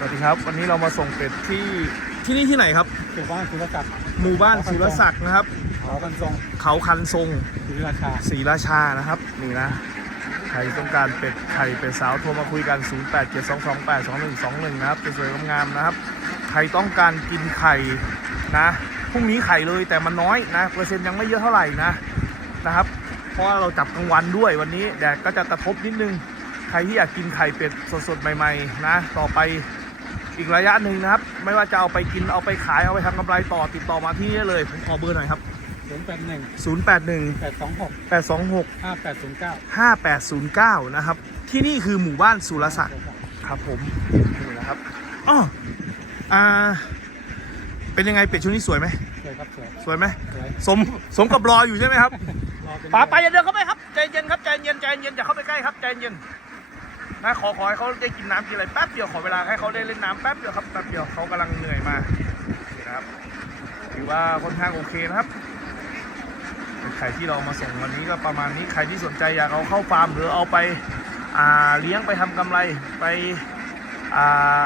สวัสดีครับ วันนี้เรามาส่งเป็ดที่ที่นี่ที่ไหนครับหมู่บ้านสุรศักดิ์หมู่บ้านศิรศักดิ์นะครับ เขากันทรงเขาคันทรงศรีราชาศรีราชานะครับนี่นะใครต้องการเป็ดไข่เป็ดสาวโทรมาคุยกัน 0 8 7 2 2 8 2 1 2 1 นะครับสวยๆงามๆนะครับ ใครต้องการกินไข่นะพรุ่งนี้ไข่เลยแต่มันน้อยนะเปอร์เซ็นต์ยังไม่เยอะเท่าไหร่นะนะครับ เพราะว่าเราจับกลางวันด้วยวันนี้แดดก็จะกระทบนิดนึง ใครที่อยากกินไข่เป็ดสดๆใหม่ ๆ นะ ต่อไป อีกระยะหนึ่งนะครับ ไม่ว่าจะเอาไปกินเอาไปขายเอาไปทำกำไรต่อติดต่อมาที่นี่ได้เลยผมขอเบอร์หน่อยครับ ศูนย์แปดหนึ่ง081 แปดสองหก826 ห้าแปดศูนย์เก้า 5809 นะครับ ที่นี่คือหมู่บ้านสุรศักดิ์ครับผมนี่นะครับอ๋ออ่า เป็นยังไงเป็ดชุดนี้สวยไหมสวยครับสวยสวยไหมสวยสมสมกับรออยู่ใช่ไหมครับรอเป็นป๋าไปอย่าเดินเข้าไปครับใจเย็นครับใจเย็นใจเย็นอย่าเข้าไปใกล้ครับใจเย็น นะขอขอให้เขาได้กินน้ำกินอะไรแป๊บเดียวขอเวลาให้เขาได้เล่นน้ำแป๊บเดียวครับแป๊บเดียวเขากำลังเหนื่อยมานะครับถือว่าค่อนข้างโอเคนะครับไข่ที่เรามาส่งวันนี้ก็ประมาณนี้ใครที่สนใจอยากเอาเข้าฟาร์มหรือเอาไปอ่าเลี้ยงไปทำกำไรไปอ่า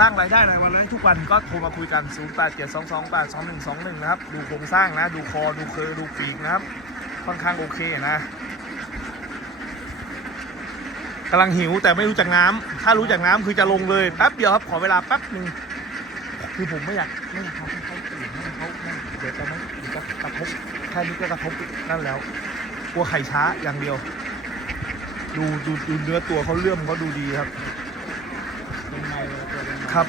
ตั้งรายได้ในวันนั้นทุกวันก็โทรมาคุยกัน 0 8 7 2 2 8 2 1 2 1 นะครับ ดูโครงสร้างนะ ดูคอ ดูเคอดูปีกนะครับ ค่อนข้างโอเคนะ กำลังหิวแต่ไม่รู้จักน้ำถ้ารู้จักน้ำคือจะลงเลยแป๊บเดียวครับขอเวลาแป๊บหนึ่งคือผมไม่อยากไม่อยากทำให้เขาตื่นให้เขานั่เดี๋ยวจะไม่เดี๋ยวจะกระทบแค่นี้ก็กระทบนั่นแล้วกลัวไข่ช้าอย่างเดียว ดูดูดูเนื้อตัวเขาเลื่อมเขาดูดีครับ เป็นไม้เลยตัวเป็นไม้ครับ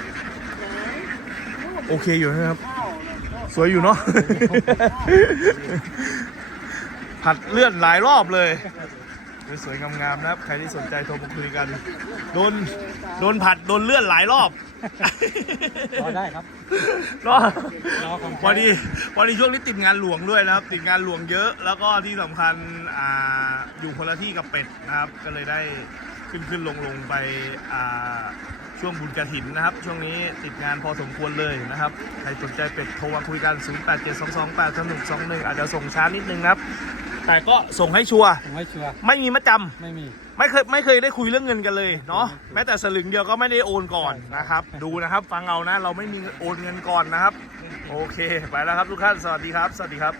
โอเคอยู่นะครับสวยอยู่เนาะ ผัดเลื่อนหลายรอบเลย สวยๆงามๆนะครับ ใครที่สนใจโทรมาคุยกันโดนโดนผัดโดนเลื่อนหลายรอบรอได้ครับรอรอของแท้ พอดีพอดีช่วงนี้ติดงานหลวงด้วยนะครับ ติดงานหลวงเยอะ แล้วก็ที่สำคัญอ่าอยู่คนละที่กับเป็ดนะครับ ก็เลยได้ขึ้นขึ้นลงลงไปอ่าช่วงบุญกระถินนะครับ ช่วงนี้ติดงานพอสมควรเลยนะครับ ใครสนใจเป็ดโทรมาคุยกัน 0 8 7 2 2 8 3 1 2 1 อาจจะส่งช้านิดนึงนะครับ แต่ก็ส่งให้ชัวร์ผมให้ชัวร์ไม่มีมัดจำ ไม่มี ไม่เคยไม่เคยได้คุยเรื่องเงินกันเลยเนาะแม้แต่สลึงเดียวก็ไม่ได้โอนก่อนนะครับ ดูนะครับ ฟังเอานะ เราไม่มีโอนเงินก่อนนะครับ โอเค ไปแล้วครับทุกท่านสวัสดีครับ สวัสดีครับ